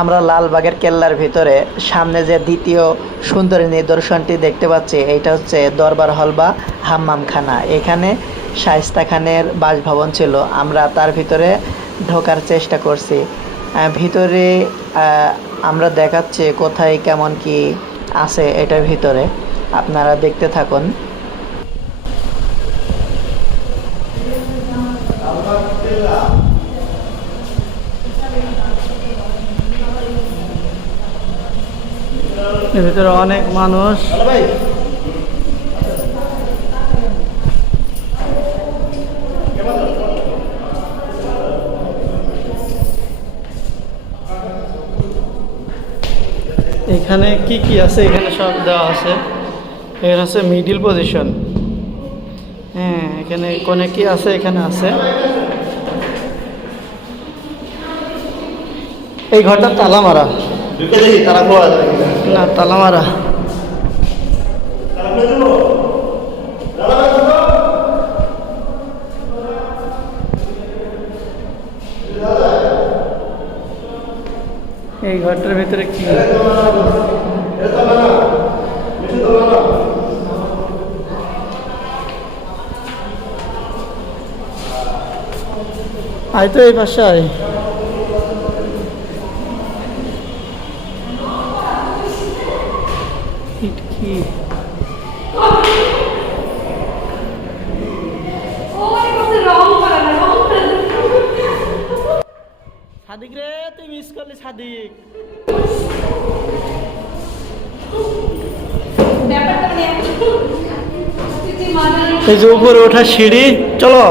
আমরা লালবাগের কেল্লার ভিতরে সামনে যে দ্বিতীয় সুন্দরী নিদর্শনটি দেখতে পাচ্ছি এটা হচ্ছে দরবার হল বা হাম্মামখানা। এখানে শায়েস্তা খানের বাসভবন ছিল। আমরা তার ভিতরে ঢোকার চেষ্টা করছি। ভিতরে আমরা দেখাচ্ছি কোথায় কেমন কি আছে এটার ভিতরে। আপনারা দেখতে থাকুন। এর ভিতরে অনেক মানুষ। এখানে কি কি আছে? এখানে সব দেওয়া আছে। এখানে আছে মিডিল পজিশন হ্যাঁ এখানে কোনে কি আছে? এখানে আছে। এই ঘরটা তালা মারা। কিনা। না তালা মারা? এই ঘরটার ভিতরে কি। আয় তো এই পাশে আয় ইট কি সাদিক রে তুই মিস করলি সাদিক। এই যে উপরে ওঠা সিঁড়ি চলো।